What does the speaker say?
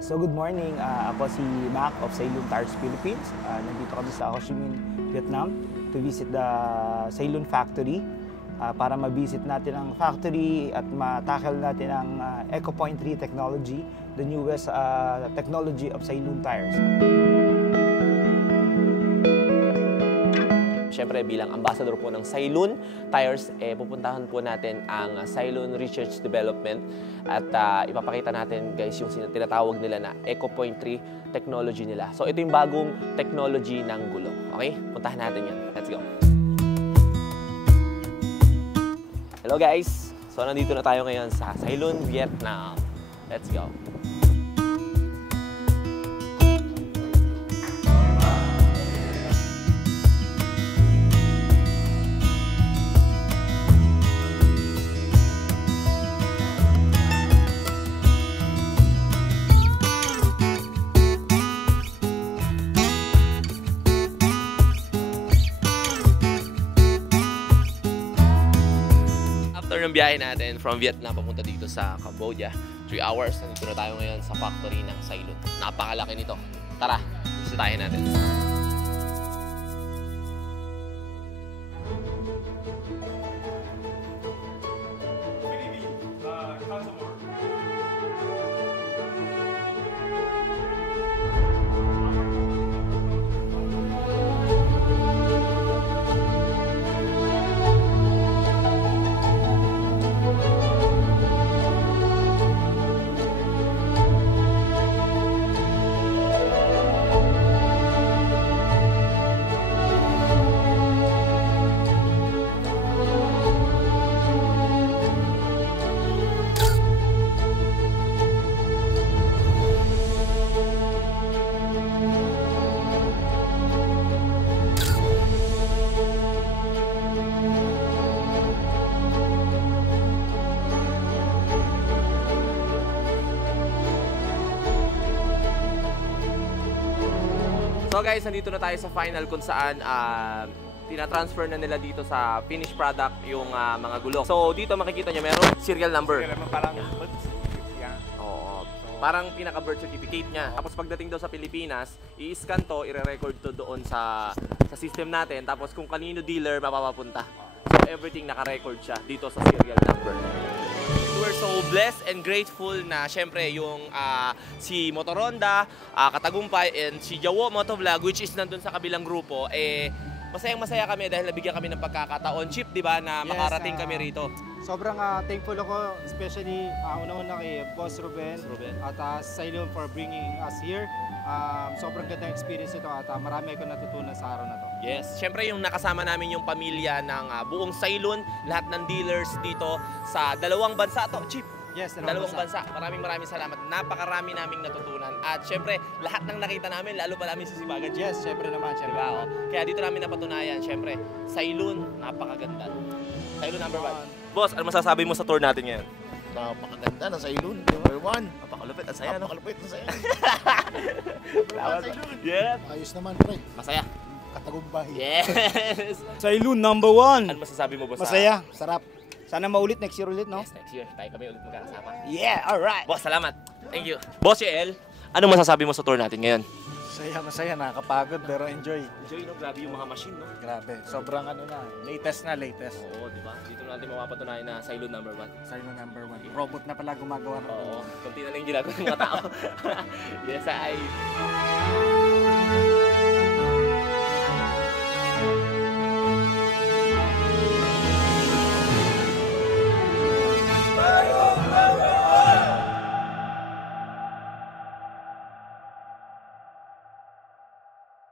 So good morning, ako si Mac of Sailun Tires Philippines. Nandito kami sa Ho Chi Minh, Vietnam to visit the Sailun factory para ma-visit natin ang factory at ma-tackle natin ang Eco Point 3 technology, the newest technology of Sailun Tires. Siyempre bilang ambassador po ng Sailun Tires, pupuntahan po natin ang Sailun Research Development at ipapakita natin guys yung tinatawag nila na Eco Point 3 technology nila. So ito yung bagong technology ng gulong. Okay? Puntahan natin yan. Let's go! Hello guys! So nandito na tayo ngayon sa Sailun, Vietnam. Let's go! After ng biyahe natin from Vietnam papunta dito sa Cambodia, 3 hours, nandito na tayo ngayon sa factory ng Sailun. Napakalaki nito. Tara, bisitahin natin. So guys, nandito na tayo sa final kung saan tinatransfer na nila dito sa finished product yung mga gulong. So dito makikita nyo meron serial number. Parang Oo. Parang pinaka-birth certificate niya. Tapos pagdating daw sa Pilipinas, i-scan to, i-record to doon sa system natin. Tapos kung kanino dealer mapapapunta. So everything naka-record siya dito sa serial number. We're so blessed and grateful na syempre yung si Motoronda, Katagumpay, and si Jawo Motovlog, which is nandun sa kabilang grupo, masayang-masaya kami dahil nabigyan kami ng pagkakataon, Chip, di ba, na makarating kami rito. Sobrang thankful ako, especially una-una kay Boss Ruben at Sailun for bringing us here. Sobrang gandang experience ito at marami akong natutunan sa araw na to. Yes, syempre yung nakasama namin yung pamilya ng buong Sailun, lahat ng dealers dito sa dalawang bansa to, Chip. Yes, dalawang bansa. Maraming salamat. Napakarami naming natutunan. At syempre, lahat ng nakita namin, lalo pa namin sisibagan. Yes, syempre naman. Diba? Oh? Kaya dito namin napatunayan, syempre, Sailun, napakaganda. Sailun number 1. Boss, ano masasabi mo sa tour natin ngayon? Napakaganda ng Sailun, number 1. Napakalupit, ang saya, no? Napakalupit ng saya. Yes. Ayos naman, pre. Masaya. Katagumpay. Yes. Sailun number 1. Ano masasabi mo, boss? Masaya, sarap. Sana maulit next year ulit, no? Yes, next year. Tayo kami ulit magkakasama. Yeah, alright. Boss, salamat. Thank you. Boss Yael, ano masasabi mo sa tour natin ngayon? Masaya, nakakapagod pero enjoy. Enjoy, no? Grabe yung mga machine, no? Grabe, sobrang latest. Oo, di ba? Dito natin mapapatunayan na Sailun number 1. Sailun number 1. Robot na pala gumagawa ng Oo, konti na lang yung ginagawa ng mga tao. Yes, ay.